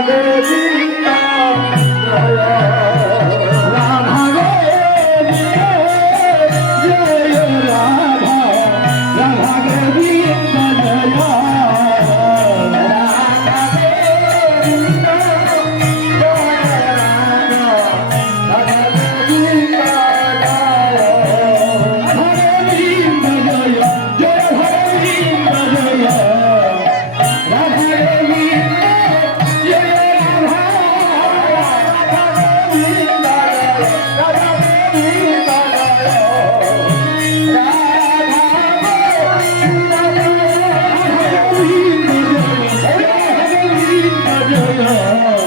Hallelujah. yo yo